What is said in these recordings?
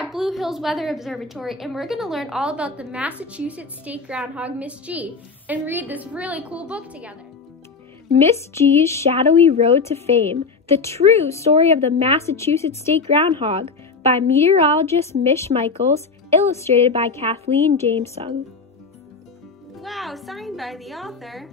at Blue Hill's Weather Observatory, and we're going to learn all about the Massachusetts State Groundhog, Miss G, and read this really cool book together. Miss G's Shadowy Road to Fame, The True Story of the Massachusetts State Groundhog, by meteorologist Mish Michaels, illustrated by Kathleen Jameson. Wow, signed by the author.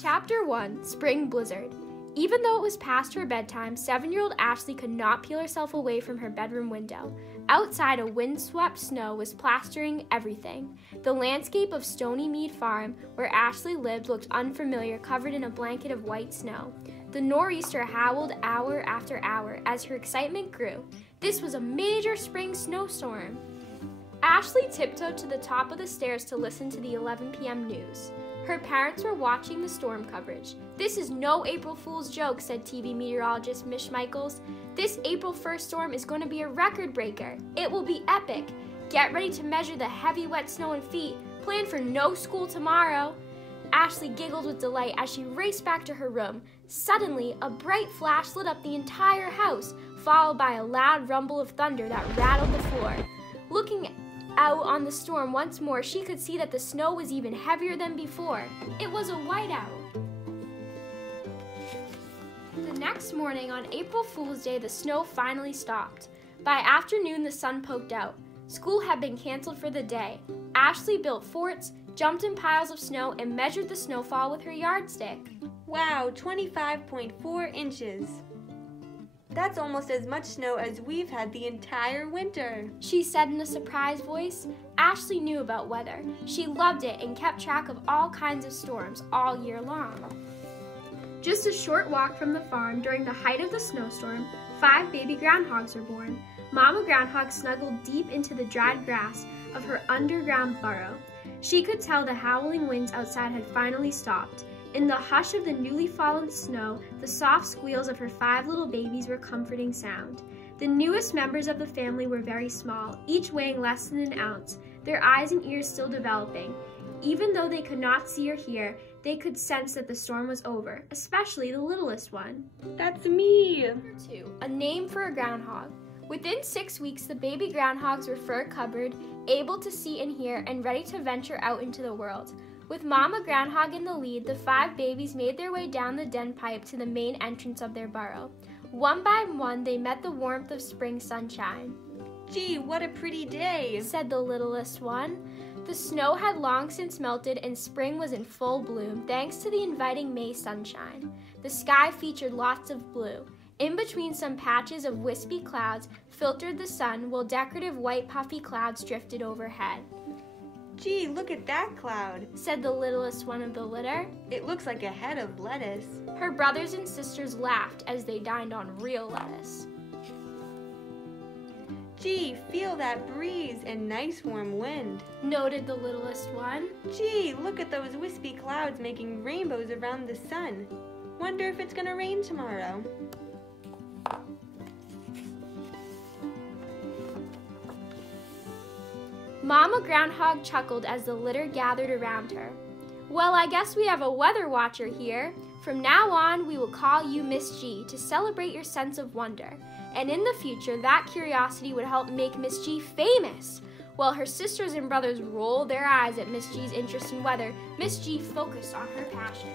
Chapter 1, Spring Blizzard. Even though it was past her bedtime, 7-year-old Ashley could not peel herself away from her bedroom window. Outside, a windswept snow was plastering everything. The landscape of Stony Mead Farm, where Ashley lived, looked unfamiliar, covered in a blanket of white snow. The nor'easter howled hour after hour as her excitement grew. This was a major spring snowstorm. Ashley tiptoed to the top of the stairs to listen to the 11 p.m. news. Her parents were watching the storm coverage. "This is no April Fool's joke," said TV meteorologist Mish Michaels. "This April 1st storm is going to be a record breaker. It will be epic. Get ready to measure the heavy wet snow in feet. Plan for no school tomorrow." Ashley giggled with delight as she raced back to her room. Suddenly, a bright flash lit up the entire house, followed by a loud rumble of thunder that rattled the floor. Looking out on the storm once more, she could see that the snow was even heavier than before. It was a whiteout. The next morning, on April Fool's Day, the snow finally stopped. By afternoon, the sun poked out. School had been canceled for the day. Ashley built forts, jumped in piles of snow, and measured the snowfall with her yardstick. Wow, 25.4 inches. That's almost as much snow as we've had the entire winter, she said in a surprised voice. Ashley knew about weather. She loved it and kept track of all kinds of storms all year long. Just a short walk from the farm, during the height of the snowstorm, 5 baby groundhogs were born. Mama Groundhog snuggled deep into the dried grass of her underground burrow. She could tell the howling winds outside had finally stopped. In the hush of the newly fallen snow, the soft squeals of her 5 little babies were comforting sound. The newest members of the family were very small, each weighing less than an ounce, their eyes and ears still developing. Even though they could not see or hear, they could sense that the storm was over, especially the littlest one. That's me! Number 2, a name for a groundhog. Within 6 weeks, the baby groundhogs were fur-covered, able to see and hear, and ready to venture out into the world. With Mama Groundhog in the lead, the 5 babies made their way down the den pipe to the main entrance of their burrow. One by one, they met the warmth of spring sunshine. "Gee, what a pretty day," said the littlest one. The snow had long since melted and spring was in full bloom, thanks to the inviting May sunshine. The sky featured lots of blue. In between some patches of wispy clouds filtered the sun, while decorative white puffy clouds drifted overhead. "Gee, look at that cloud," said the littlest one of the litter. "It looks like a head of lettuce." Her brothers and sisters laughed as they dined on real lettuce. "Gee, feel that breeze and nice warm wind," noted the littlest one. "Gee, look at those wispy clouds making rainbows around the sun. Wonder if it's gonna rain tomorrow." Mama Groundhog chuckled as the litter gathered around her. "Well, I guess we have a weather watcher here. From now on, we will call you Miss G to celebrate your sense of wonder. And in the future, that curiosity would help make Miss G famous." While her sisters and brothers rolled their eyes at Miss G's interest in weather, Miss G focused on her passion.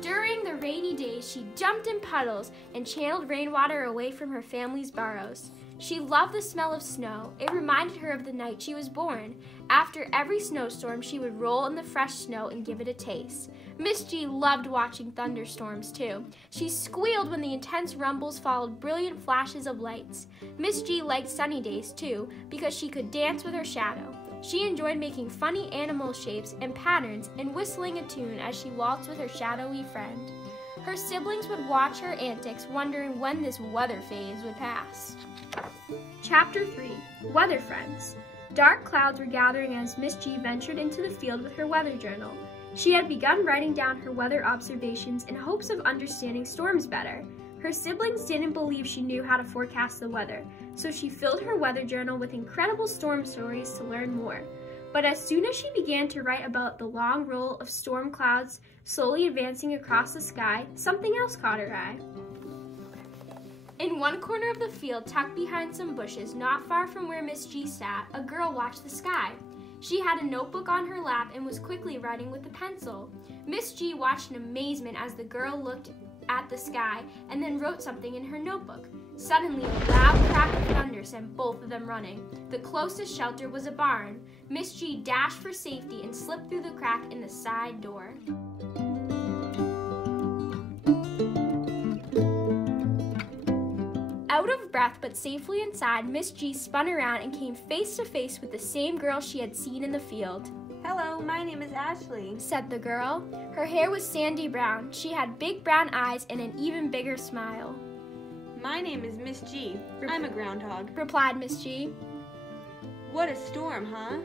During the rainy days, she jumped in puddles and channeled rainwater away from her family's burrows. She loved the smell of snow. It reminded her of the night she was born. After every snowstorm, she would roll in the fresh snow and give it a taste. Miss G loved watching thunderstorms, too. She squealed when the intense rumbles followed brilliant flashes of lights. Miss G liked sunny days, too, because she could dance with her shadow. She enjoyed making funny animal shapes and patterns and whistling a tune as she waltzed with her shadowy friend. Her siblings would watch her antics, wondering when this weather phase would pass. Chapter 3, Weather Friends. Dark clouds were gathering as Miss G ventured into the field with her weather journal. She had begun writing down her weather observations in hopes of understanding storms better. Her siblings didn't believe she knew how to forecast the weather, so she filled her weather journal with incredible storm stories to learn more. But as soon as she began to write about the long roll of storm clouds slowly advancing across the sky, something else caught her eye. In one corner of the field, tucked behind some bushes, not far from where Miss G sat, a girl watched the sky. She had a notebook on her lap and was quickly writing with a pencil. Miss G watched in amazement as the girl looked at the sky and then wrote something in her notebook. Suddenly, a loud crack of thunder sent both of them running. The closest shelter was a barn. Miss G dashed for safety and slipped through the crack in the side door. Out of breath but safely inside, Miss G spun around and came face to face with the same girl she had seen in the field. "Hello, my name is Ashley," said the girl. Her hair was sandy brown. She had big brown eyes and an even bigger smile. "My name is Miss G. I'm a groundhog," replied Miss G. "What a storm, huh?"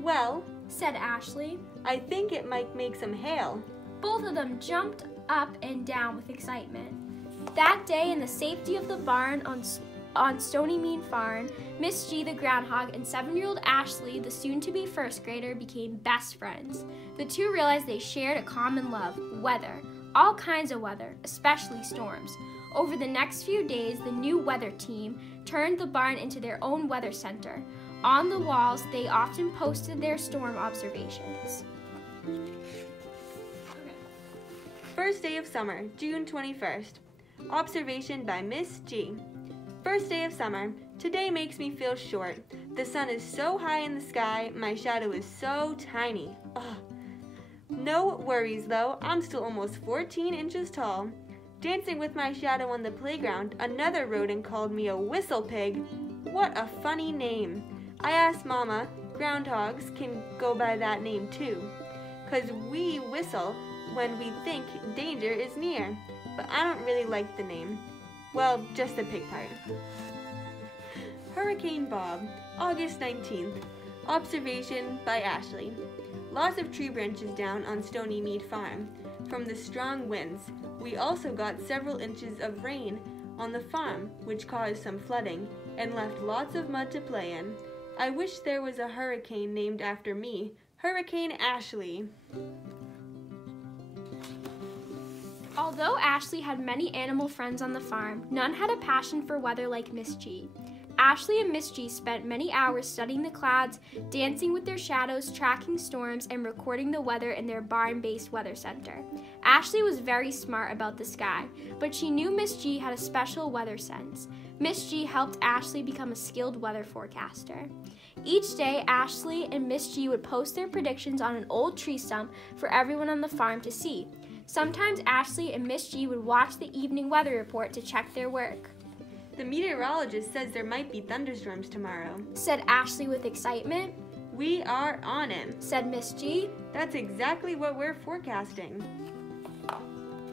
"Well," said Ashley, "I think it might make some hail." Both of them jumped up and down with excitement. That day, in the safety of the barn on Stony Mean Farm, Miss G, the groundhog, and 7-year-old Ashley, the soon-to-be first grader, became best friends. The two realized they shared a common love, weather, all kinds of weather, especially storms. Over the next few days, the new weather team turned the barn into their own weather center. On the walls, they often posted their storm observations. First day of summer, June 21st. Observation by Miss G. First day of summer. Today makes me feel short. The sun is so high in the sky, my shadow is so tiny. Ugh. No worries though, I'm still almost 14 inches tall. Dancing with my shadow on the playground, another rodent called me a whistle pig. What a funny name. I asked Mama, groundhogs can go by that name too, 'cause we whistle when we think danger is near. But I don't really like the name. Well, just the pig part. Hurricane Bob, August 19th. Observation by Ashley. Lots of tree branches down on Stony Mead Farm from the strong winds. We also got several inches of rain on the farm, which caused some flooding and left lots of mud to play in. I wish there was a hurricane named after me, Hurricane Ashley. Although Ashley had many animal friends on the farm, none had a passion for weather like Miss G. Ashley and Miss G spent many hours studying the clouds, dancing with their shadows, tracking storms, and recording the weather in their barn-based weather center. Ashley was very smart about the sky, but she knew Miss G had a special weather sense. Miss G helped Ashley become a skilled weather forecaster. Each day, Ashley and Miss G would post their predictions on an old tree stump for everyone on the farm to see. Sometimes Ashley and Miss G would watch the evening weather report to check their work. The meteorologist says there might be thunderstorms tomorrow, said Ashley with excitement. We are on it, said Miss G. That's exactly what we're forecasting.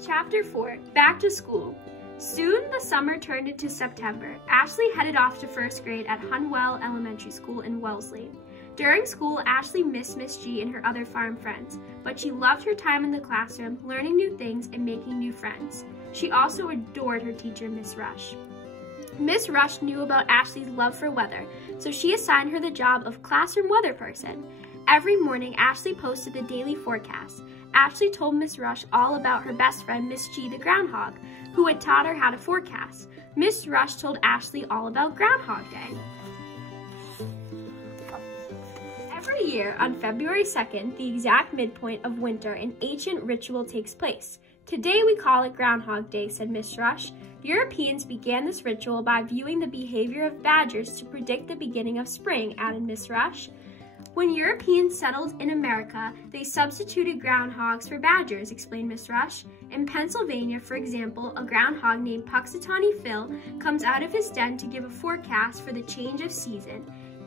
Chapter 4, Back to School. Soon the summer turned into September. Ashley headed off to first grade at Hunwell Elementary School in Wellesley. During school, Ashley missed Miss G and her other farm friends, but she loved her time in the classroom, learning new things and making new friends. She also adored her teacher, Miss Rush. Miss Rush knew about Ashley's love for weather, so she assigned her the job of classroom weather person. Every morning, Ashley posted the daily forecast. Ashley told Miss Rush all about her best friend, Miss G, the groundhog, who had taught her how to forecast. Miss Rush told Ashley all about Groundhog Day. Every year, on February 2nd, the exact midpoint of winter, an ancient ritual takes place. Today we call it Groundhog Day, said Miss Rush. Europeans began this ritual by viewing the behavior of badgers to predict the beginning of spring, added Miss Rush. When Europeans settled in America, they substituted groundhogs for badgers, explained Miss Rush. In Pennsylvania, for example, a groundhog named Puxatawney Phil comes out of his den to give a forecast for the change of season.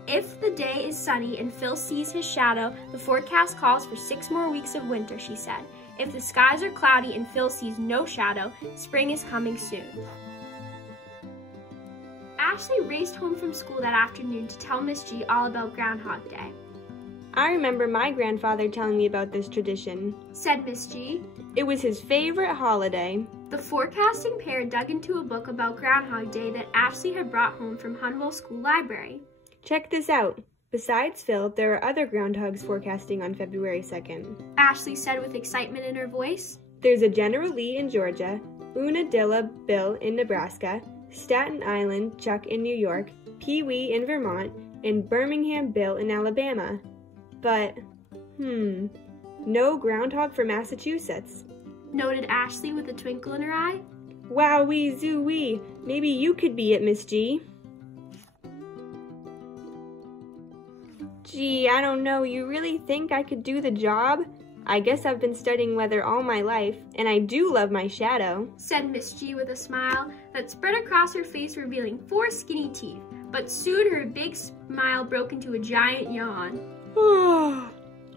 If the day is sunny and Phil sees his shadow, the forecast calls for 6 more weeks of winter, she said. If the skies are cloudy and Phil sees no shadow, spring is coming soon. Ashley raced home from school that afternoon to tell Miss G all about Groundhog Day. I remember my grandfather telling me about this tradition, said Miss G. It was his favorite holiday. The forecasting pair dug into a book about Groundhog Day that Ashley had brought home from Hunwell School Library. Check this out. Besides Phil, there are other groundhogs forecasting on February 2nd. Ashley said with excitement in her voice. There's a General Lee in Georgia, Unadilla Bill in Nebraska, Staten Island Chuck in New York, Pee-wee in Vermont, and Birmingham Bill in Alabama. But, no groundhog for Massachusetts. Noted Ashley with a twinkle in her eye. Wowee zoo-wee, maybe you could be it, Miss G. Gee, I don't know, you really think I could do the job? I guess I've been studying weather all my life, and I do love my shadow, said Miss G with a smile that spread across her face, revealing 4 skinny teeth. But soon her big smile broke into a giant yawn.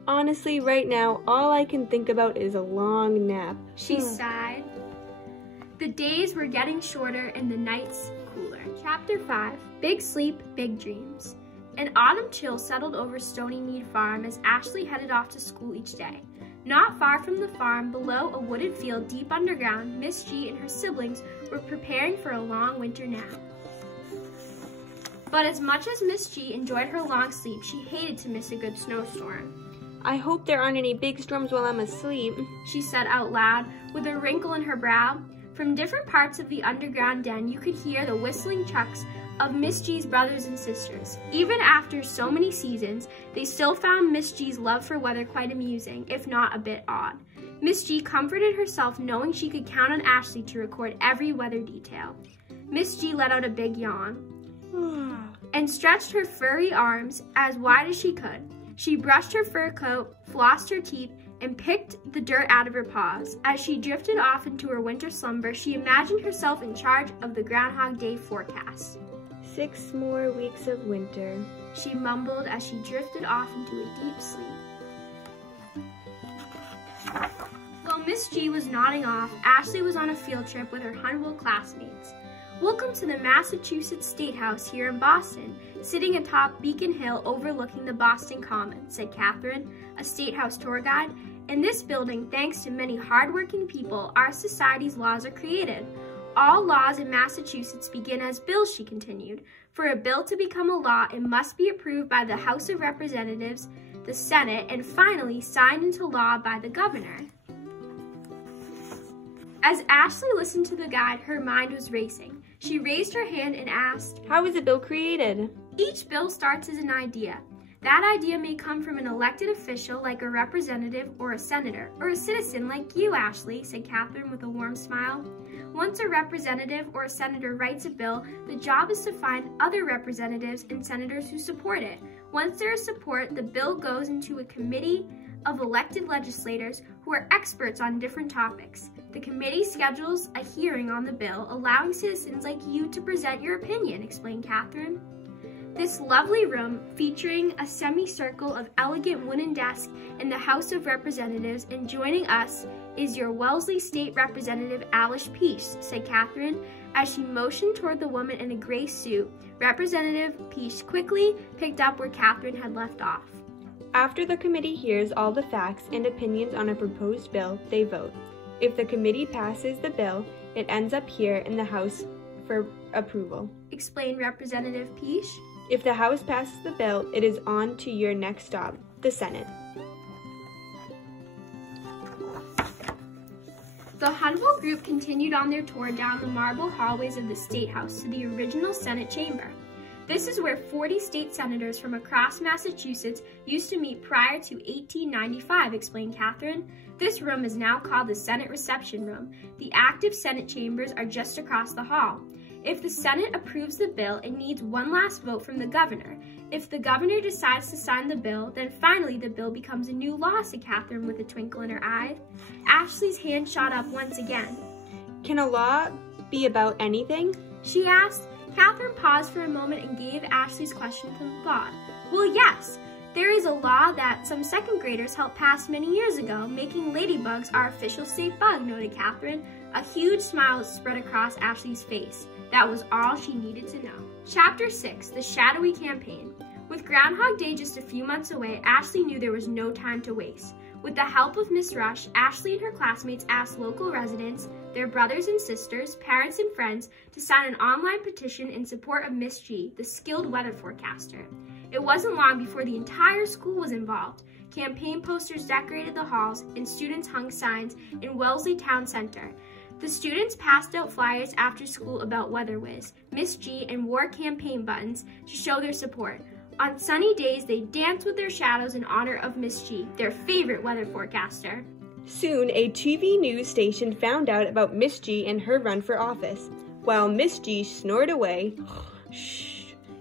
Honestly, right now, all I can think about is a long nap. She sighed. The days were getting shorter and the nights cooler. Chapter 5, Big Sleep, Big Dreams. An autumn chill settled over Stony Mead Farm as Ashley headed off to school each day. Not far from the farm, below a wooded field deep underground, Miss G and her siblings were preparing for a long winter nap. But as much as Miss G enjoyed her long sleep, she hated to miss a good snowstorm. I hope there aren't any big storms while I'm asleep, she said out loud, with a wrinkle in her brow. From different parts of the underground den, you could hear the whistling chucks of Miss G's brothers and sisters. Even after so many seasons, they still found Miss G's love for weather quite amusing, if not a bit odd. Miss G comforted herself knowing she could count on Ashley to record every weather detail. Miss G let out a big yawn and stretched her furry arms as wide as she could. She brushed her fur coat, flossed her teeth, and picked the dirt out of her paws. As she drifted off into her winter slumber, she imagined herself in charge of the Groundhog Day forecast. 6 more weeks of winter, she mumbled as she drifted off into a deep sleep. While Miss G was nodding off, Ashley was on a field trip with her Hunwell classmates. Welcome to the Massachusetts State House here in Boston, sitting atop Beacon Hill overlooking the Boston Common, said Catherine, a State House tour guide. In this building, thanks to many hardworking people, our society's laws are created. All laws in Massachusetts begin as bills, she continued. For a bill to become a law, it must be approved by the House of Representatives, the Senate, and finally signed into law by the governor. As Ashley listened to the guide, her mind was racing. She raised her hand and asked, "How is a bill created?" Each bill starts as an idea. That idea may come from an elected official like a representative or a senator, or a citizen like you, Ashley, said Catherine with a warm smile. Once a representative or a senator writes a bill, the job is to find other representatives and senators who support it. Once there is support, the bill goes into a committee of elected legislators who are experts on different topics. The committee schedules a hearing on the bill, allowing citizens like you to present your opinion, explained Catherine. This lovely room, featuring a semicircle of elegant wooden desks in the House of Representatives, and joining us is your Wellesley State Representative Alice Peace, said Catherine, as she motioned toward the woman in a gray suit. Representative Peace quickly picked up where Catherine had left off. After the committee hears all the facts and opinions on a proposed bill, they vote. If the committee passes the bill, it ends up here in the House for approval, explained Representative Peace. If the House passes the bill, it is on to your next stop, the Senate. The Hunwell group continued on their tour down the marble hallways of the State House to the original Senate chamber. This is where 40 state senators from across Massachusetts used to meet prior to 1895, explained Catherine. This room is now called the Senate Reception Room. The active Senate chambers are just across the hall. If the Senate approves the bill, it needs one last vote from the governor. If the governor decides to sign the bill, then finally the bill becomes a new law, said Catherine with a twinkle in her eye. Ashley's hand shot up once again. Can a law be about anything? She asked. Catherine paused for a moment and gave Ashley's question some thought. Well, yes. There is a law that some second graders helped pass many years ago, making ladybugs our official state bug, noted Catherine. A huge smile spread across Ashley's face. That was all she needed to know. Chapter 6, The Shadowy Campaign. With Groundhog Day just a few months away, Ashley knew there was no time to waste. With the help of Miss Rush, Ashley and her classmates asked local residents, their brothers and sisters, parents and friends, to sign an online petition in support of Miss G, the skilled weather forecaster. It wasn't long before the entire school was involved. Campaign posters decorated the halls, and students hung signs in Wellesley Town Center. The students passed out flyers after school about Weather Whiz, Miss G, and wore campaign buttons to show their support. On sunny days, they danced with their shadows in honor of Miss G, their favorite weather forecaster. Soon, a TV news station found out about Miss G and her run for office. While Miss G snored away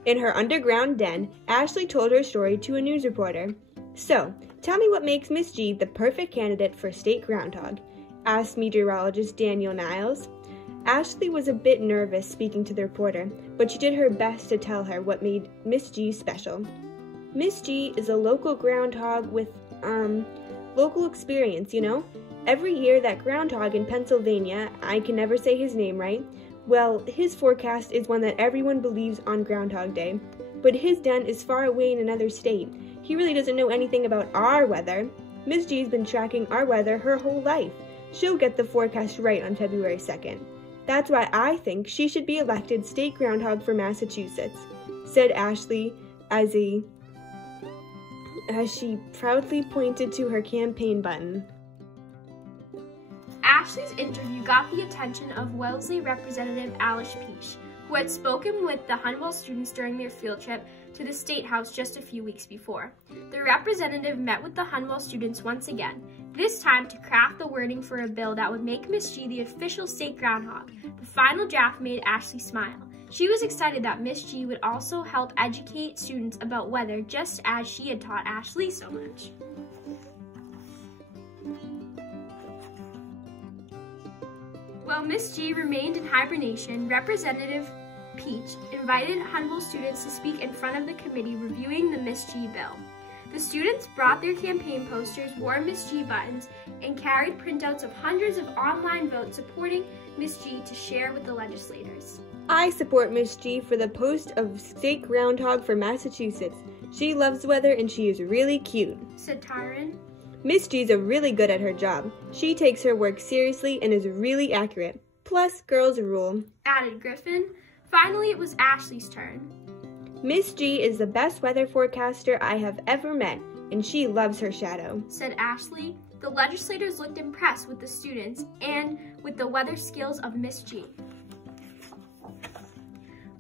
in her underground den, Ashley told her story to a news reporter. "So, tell me what makes Miss G the perfect candidate for state groundhog?" asked meteorologist Daniel Niles. Ashley was a bit nervous speaking to the reporter, but she did her best to tell her what made Miss G special. Miss G is a local groundhog with, local experience, you know? Every year that groundhog in Pennsylvania, I can never say his name right, well, his forecast is one that everyone believes on Groundhog Day. But his den is far away in another state. He really doesn't know anything about our weather. Miss G's been tracking our weather her whole life. She'll get the forecast right on February 2nd. That's why I think she should be elected state groundhog for Massachusetts, said Ashley as she proudly pointed to her campaign button. Ashley's interview got the attention of Wellesley Representative Alice Peach, who had spoken with the Hunwell students during their field trip to the State House just a few weeks before. The representative met with the Hunwell students once again, this time to craft the wording for a bill that would make Miss G the official state groundhog. The final draft made Ashley smile. She was excited that Miss G would also help educate students about weather just as she had taught Ashley so much. While Miss G remained in hibernation, Representative Peach invited Hunwell students to speak in front of the committee reviewing the Miss G bill. The students brought their campaign posters, wore Miss G buttons, and carried printouts of hundreds of online votes supporting Miss G to share with the legislators. I support Miss G for the post of state groundhog for Massachusetts. She loves weather and she is really cute, said Tyron. Miss G's really good at her job. She takes her work seriously and is really accurate. Plus, girls rule, added Griffin. Finally, it was Ashley's turn. Miss G is the best weather forecaster I have ever met, and she loves her shadow, said Ashley. The legislators looked impressed with the students and with the weather skills of Miss G.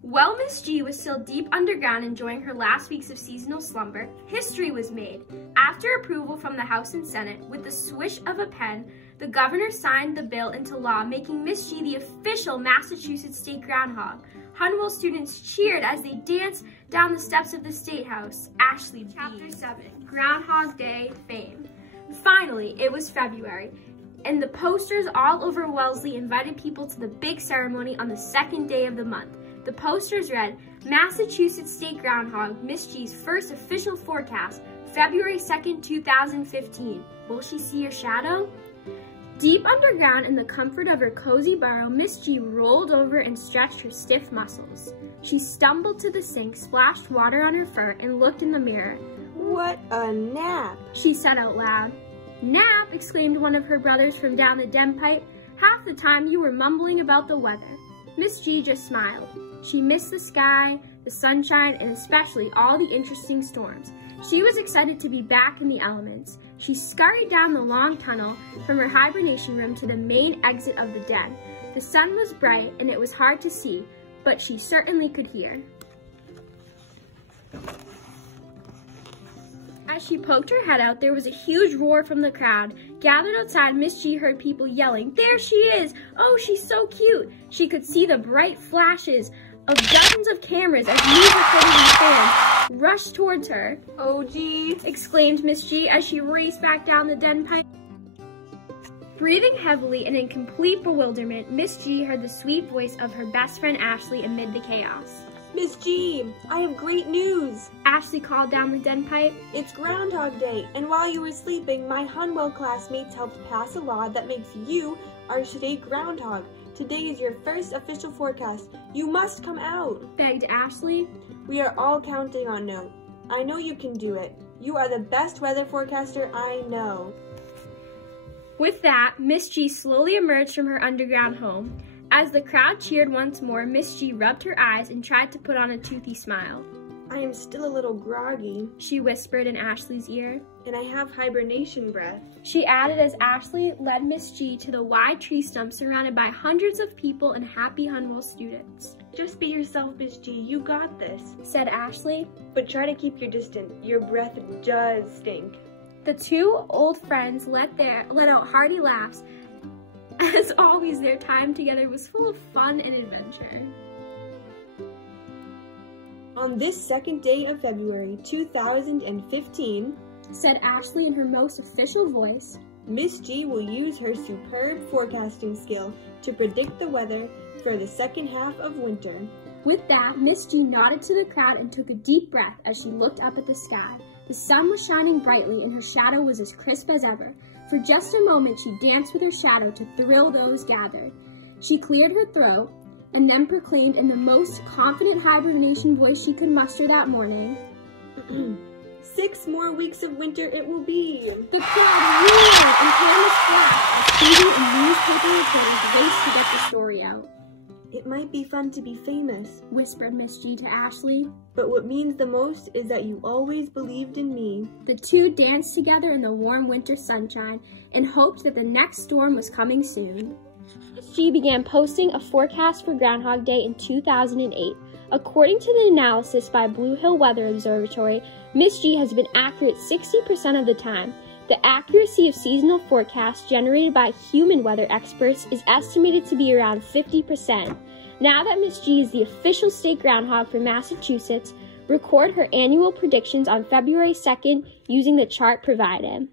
While Miss G was still deep underground enjoying her last weeks of seasonal slumber, history was made. After approval from the House and Senate, with the swish of a pen, the governor signed the bill into law, making Miss G the official Massachusetts state groundhog. Hunwell students cheered as they danced down the steps of the State House. Ashley, Chapter 7, Groundhog Day fame. Finally, it was February, and the posters all over Wellesley invited people to the big ceremony on the second day of the month. The posters read, Massachusetts State Groundhog, Miss G's first official forecast, February 2nd, 2015. Will she see your shadow? Deep underground in the comfort of her cozy burrow, Miss G rolled over and stretched her stiff muscles. She stumbled to the sink, splashed water on her fur, and looked in the mirror. What a nap, she said out loud. Nap, exclaimed one of her brothers from down the den pipe. Half the time you were mumbling about the weather. Miss G just smiled. She missed the sky, the sunshine, and especially all the interesting storms. She was excited to be back in the elements. She scurried down the long tunnel from her hibernation room to the main exit of the den. The sun was bright and it was hard to see, but she certainly could hear. As she poked her head out, there was a huge roar from the crowd. Gathered outside, Miss G heard people yelling, "There she is! Oh, she's so cute!" She could see the bright flashes of dozens of cameras as music-fitted fans rushed towards her. "Oh, gee!" exclaimed Miss G as she raced back down the den pipe. Breathing heavily and in complete bewilderment, Miss G heard the sweet voice of her best friend Ashley amid the chaos. "Miss G, I have great news," Ashley called down the den pipe. "It's Groundhog Day, and while you were sleeping, my Hunwell classmates helped pass a law that makes you our state groundhog. Today is your first official forecast. You must come out," begged Ashley. "We are all counting on you. I know you can do it. You are the best weather forecaster I know." With that, Miss G slowly emerged from her underground home. As the crowd cheered once more, Miss G rubbed her eyes and tried to put on a toothy smile. I am still a little groggy, she whispered in Ashley's ear. and I have hibernation breath. She added as Ashley led Miss G to the wide tree stump surrounded by hundreds of people and happy Hunwell students. Just be yourself, Miss G, you got this, said Ashley. but try to keep your distance. Your breath does stink. The two old friends let out hearty laughs. As always, their time together was full of fun and adventure. On this second day of February 2015, said Ashley in her most official voice, Miss G will use her superb forecasting skill to predict the weather for the second half of winter. With that, Miss G nodded to the crowd and took a deep breath as she looked up at the sky. The sun was shining brightly and her shadow was as crisp as ever. For just a moment, she danced with her shadow to thrill those gathered. She cleared her throat and then proclaimed in the most confident hibernation voice she could muster that morning, 6 more weeks of winter it will be. The crowd roared and cameras flashed as TV and newspaper reporters raced to get the story out. It might be fun to be famous, whispered Miss G to Ashley. but what means the most is that you always believed in me. The two danced together in the warm winter sunshine and hoped that the next storm was coming soon. Miss G began posting a forecast for Groundhog Day in 2008. According to the analysis by Blue Hill Weather Observatory, Miss G has been accurate 60% of the time. The accuracy of seasonal forecasts generated by human weather experts is estimated to be around 50%. Now that Miss G is the official state groundhog for Massachusetts, record her annual predictions on February 2nd using the chart provided.